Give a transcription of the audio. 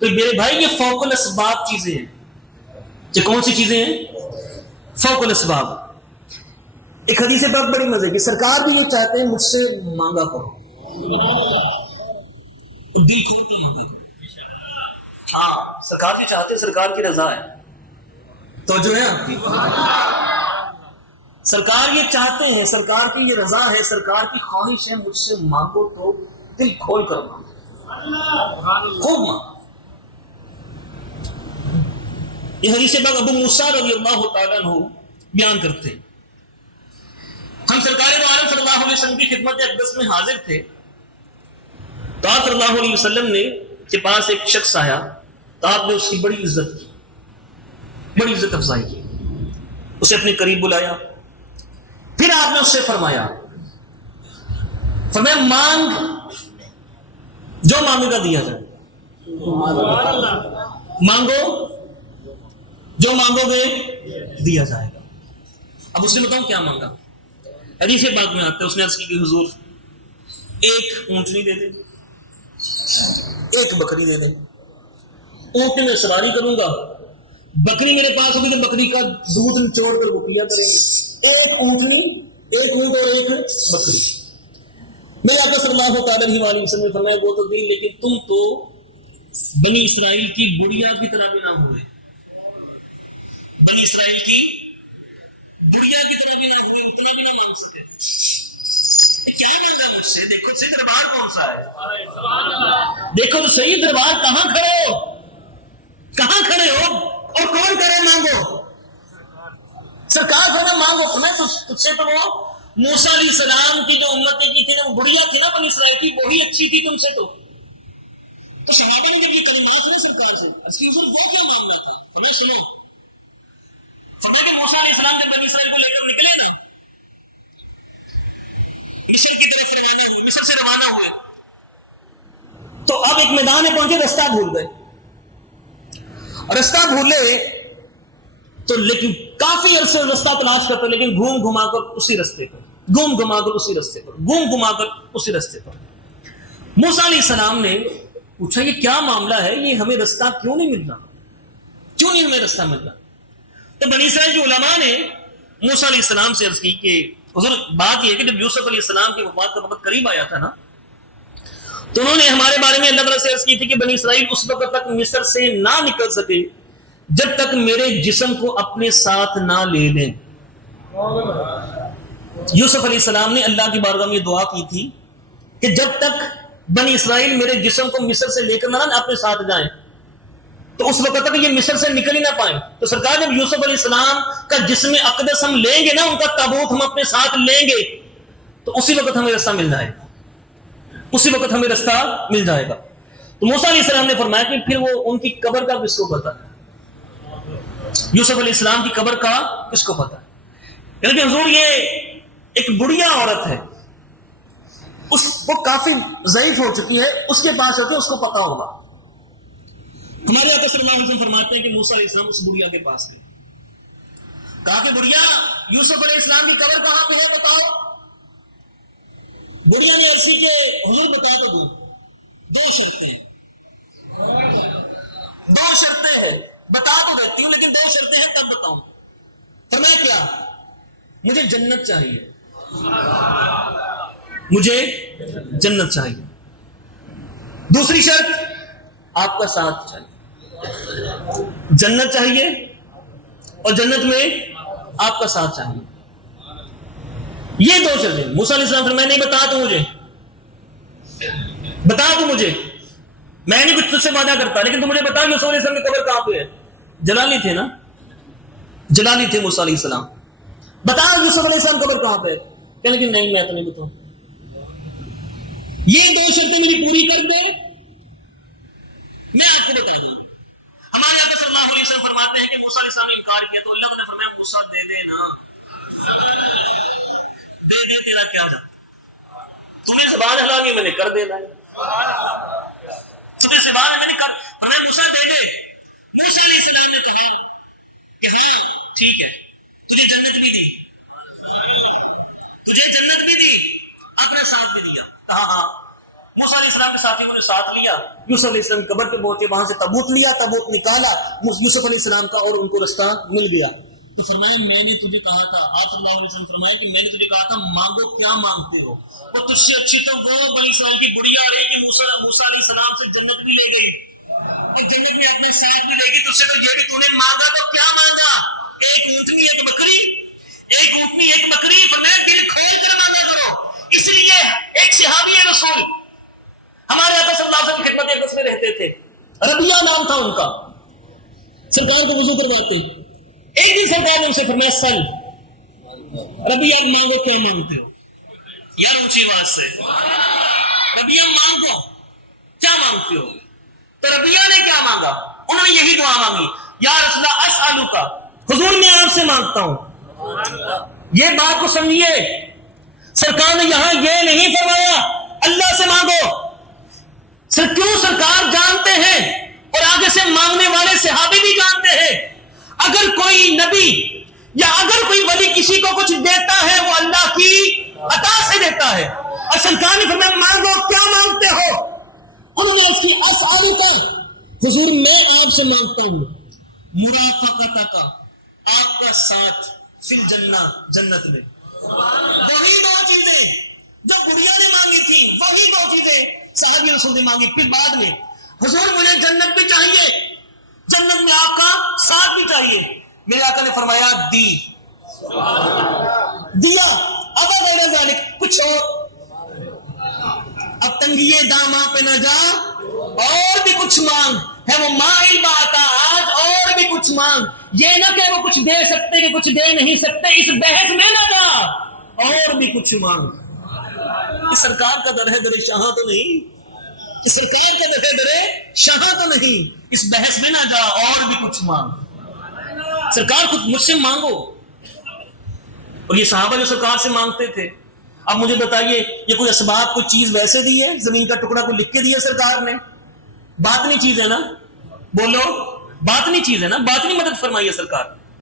تو میرے بھائی یہ فوق الاسباب چیزیں ہیں. یہ کون سی چیزیں ہیں؟ فوق الاسباب. ایک حدیث پاک بڑی مزے کی، سرکار بھی یہ چاہتے ہیں مجھ سے مانگا کرو، دل کھول کر مانگا کرو. ہاں سرکار یہ چاہتے ہیں، سرکار کی رضا ہے تو جو ہے آپ کی، سرکار یہ چاہتے ہیں، سرکار کی یہ رضا ہے، سرکار کی خواہش ہے مجھ سے مانگو تو دل کھول کر مانگو، خوب مانگو. یہ حدیث پاک ابو موسیٰ رضی اللہ تعالیٰ عنہ بیان کرتے ہیں. ہم سرکار دو عالم صلی اللہ علیہ وسلم کی خدمت اقدس میں حاضر تھے تو آپ صلی اللہ علیہ وسلم نے کے پاس ایک شخص آیا تو آپ نے اس کی بڑی عزت کی، بڑی عزت افزائی کی، اسے اپنے قریب بلایا. پھر آپ نے اس سے فرمایا مانگ، جو مانگے گا دیا جائے، مانگو جو مانگو گے دیا جائے گا. اب اس نے بتاؤں کیا مانگا؟ حدیث پاک میں آتا ہے اس نے عرض کی کہ حضور ایک اونٹنی دے دے، ایک بکری دے دے، اونٹنی میں سواری کروں گا، بکری میرے پاس ہوگی تو بکری کا دودھ نچوڑ کر وہ پیا کریں گے. ایک اونٹنی، ایک اونٹ اور ایک بکری. میرے آقا صلی اللہ تعالیٰ علیہ وسلم نے فرمایا وہ تو دی، لیکن تم تو بنی اسرائیل کی گڑیا کی طرح بھی نہ ہوئے، بنی اسرائیل کی گڑیا کی طرح بھی نہ ہوئے، اتنا بھی نہ مانگ سکے. کیا مانگا مجھ سے؟ دیکھو صحیح دربار کون سا ہے، دیکھو تو صحیح دربار کہاں کھڑے ہو، کہاں کھڑے ہو اور کون کرے مانگو. سرکار فرمایا مانگو. میں تجھ سے تو وہ موسیٰ علیہ السلام کی جو امت کی تھی نا، وہ گڑیا تھی نا بنی اسرائیل کی، وہی اچھی تھی تم سے. تو صحابہ نے جب یہ کلمات سنے سرکار سے، اس کی صرف وہ کیا مانگنے تھے یہ سنو. موسیٰ علیہ السلام نے بنی اسرائیل کو لے کر نکلے نا، مصر کی طرف مصر سے روانہ ہوئے تو اب ایک میدان میں پہنچے، رستہ بھول گئے. رستہ بھولے تو لیکن کافی عرصے رستہ تلاش کرتے، لیکن گھوم گھما کر اسی رستے پر، گھوم گھما کر اسی رستے پر، گھوم گھما کر اسی رستے پر. موسیٰ علیہ السلام نے پوچھا یہ کیا معاملہ ہے، یہ ہمیں رستہ کیوں نہیں مل رہا، کیوں نہیں ہمیں رستہ مل رہا؟ تو بنی اسرائیل کے علماء نے موسیٰ علیہ السلام سے عرض کی کہ حضور بات یہ ہے کہ جب یوسف علیہ السلام کی وفات کا وقت قریب آیا تھا نا، تو انہوں نے ہمارے بارے میں اللہ تعالیٰ سے عرض کی تھی کہ بنی اسرائیل اس وقت تک مصر سے نہ نکل سکے جب تک میرے جسم کو اپنے ساتھ نہ لے لیں. یوسف علیہ السلام نے اللہ کی بارگاہ میں یہ دعا کی تھی کہ جب تک بنی اسرائیل میرے جسم کو مصر سے لے کر نہ اپنے ساتھ جائیں تو اس وقت تک یہ مصر سے نکل ہی نہ پائیں. تو سرکار جب یوسف علیہ السلام کا جسم اقدس ہم لیں گے نا، ان کا تابوت ہم اپنے ساتھ لیں گے، تو اسی وقت ہمیں رستہ مل جائے گا، اسی وقت ہمیں رستہ مل جائے گا. تو موسیٰ علیہ السلام نے فرمایا کہ پھر وہ ان کی قبر کا کس کو پتا ہے، یوسف علیہ السلام کی قبر کا کس کو پتا ہے. یعنی کہ حضور یہ ایک بڑھیا عورت ہے، اس وہ کافی ضعیف ہو چکی ہے، اس کے پاس ہوتے اس کو پتا ہوگا. ہمارے آقا صلی اللہ علیہ وسلم فرماتے ہیں کہ موسیٰ علیہ السلام اس بڑھیا کے پاس گئے، کہا کہ بڑھیا یوسف علیہ السلام کی قبر کہاں پہ ہے بتاؤ. بڑھیا نے عرض کی کہ حضور بتا تو دوں، دو شرطیں ہیں، بتا تو دیتی ہوں لیکن دو شرطیں ہیں تب بتاؤں. فرمایا کیا؟ مجھے جنت چاہیے، مجھے جنت چاہیے. دوسری شرط آپ کا ساتھ چاہیے، جنت چاہیے اور جنت میں آپ کا ساتھ چاہیے. یہ دو شرطیں. موسیٰ علیہ السلام فرمایا نہیں بتا تو مجھے، بتا تو مجھے، میں نہیں کچھ تجھ سے وعدہ کرتا لیکن تو مجھے بتا کہ یوسف علیہ السلام کی قبر کہاں پہ ہے. جلالی تھے نا، جلالی تھے موسیٰ علیہ السلام. بتا یوسف علیہ السلام قبر کہاں پہ ہے. کہنے کہ نہیں میں تو نہیں بتاؤں. یہ دو شرطیں میری پوری کر دے میں آپ کو بتا دوں. ہمارے آقا صلی اللہ علیہ وسلم فرماتے ہیں کہ موسیٰ علیہ السلام نے انکار کیا تو اللہ نے فرمایا موسیٰ دے دے نا، دے دے تیرا کیا جاتا، تمہیں زبان ہلا کے میں نے کر دینا ہے، تمہیں زبان میں نے کر فرمایا موسیٰ دے دے. موسیٰ علیہ السلام نے کہا کہ ہاں ٹھیک ہے، تجھے جنت بھی دی، تجھے جنت بھی دی، اپنے ساتھ بھی دیا. ہاں موسیٰ علیہ السلام کے ساتھیوں نے ساتھ لیا یوسف علیہ السلام کی قبر پہ پہنچے, وہاں سے تابوت لیا, تابوت نکالا یوسف علیہ السلام کا, اور ان کو رستہ مل گیا. تو فرمایا میں نے تجھے کہا تھا, آپ صلی اللہ علیہ وسلم فرمایا کہ میں نے تجھے کہا تھا مانگو کیا مانگتے ہو, اور تجھ سے اچھی تو وہ بنی اسرائیل کی بڑھیا رہی کہ موسیٰ علیہ السلام سے جنت بھی لے گئی, اور جنت میں اپنے ساتھ بھی لے گی, تجھ سے تو یہ بھی تو نے مانگا تو کیا مانگا, ایک اونٹنی ایک بکری, ایک اونٹنی ایک بکری. فرمایا دل کھول کر مانگا کرو. اس لیے ایک صحابی رسول ہمارے آقا صلی اللہ علیہ وسلم کی خدمت اقدس میں رہتے تھے, ربیہ نام تھا ان کا, سرکار کو وضو کرواتے. ایک دن سرکار نے ان سے فرمایا سل, ربیہ اب مانگو کیا مانگتے ہو, یار اونچی آواز سے ربیہ مانگو کیا مانگتے ہو. تو ربیہ نے کیا مانگا, انہوں نے یہی دعا مانگی, یا رسول اللہ اسالک, حضور میں آپ سے مانگتا ہوں. یہ بات کو سمجھیے, سرکار نے یہاں یہ نہیں فرمایا اللہ سے مانگو. کیوں سرکار جانتے ہیں اور آگے سے مانگنے والے صحابی بھی جانتے ہیں, اگر کوئی نبی یا اگر کوئی ولی کسی کو کچھ دیتا ہے وہ اللہ کی عطا سے دیتا ہے, اور سرکار نے فرمایا مانگو کیا مانگتے ہو. انہوں نے اس کی اسالک, حضور میں آپ سے مانگتا ہوں مرافقتک, آپ کا ساتھ فی الجنہ, جنت میں. وہی دو چیزیں جو گڑیا نے مانگی تھی, وہی دو چیزیں صحابی رسول نے مانگی. پھر بعد میں حضور مجھے جنت بھی چاہیے, جنت میں آپ کا ساتھ بھی چاہیے. میرے آقا نے فرمایا دی, دیا. اب غیر ذالک کچھ اور, اب تنگی داماں پہ نہ جا, اور بھی کچھ مانگ. ہے وہ مائل بات آج, اور بھی کچھ مانگ. یہ نہ کہ وہ کچھ دے سکتے کہ کچھ دے نہیں سکتے, اس بحث میں نہ جا, اور بھی کچھ مانگ. سرکار کا در ہے در شاہ تو نہیں, سرکار کا در ہے در شاہ تو نہیں, اس بحث میں نہ جا, اور بھی کچھ مانگ. سرکار خود مجھ سے مانگو. اور یہ صحابہ جو سرکار سے مانگتے تھے. اب مجھے بتائیے, یہ کوئی اسباب کوئی چیز ویسے دی ہے, زمین کا ٹکڑا کوئی لکھ کے دیا سرکار نے, باطنی چیز ہے نا, بولو باطنی چیز ہے نا, باطنی مدد فرمائی ہے سرکار.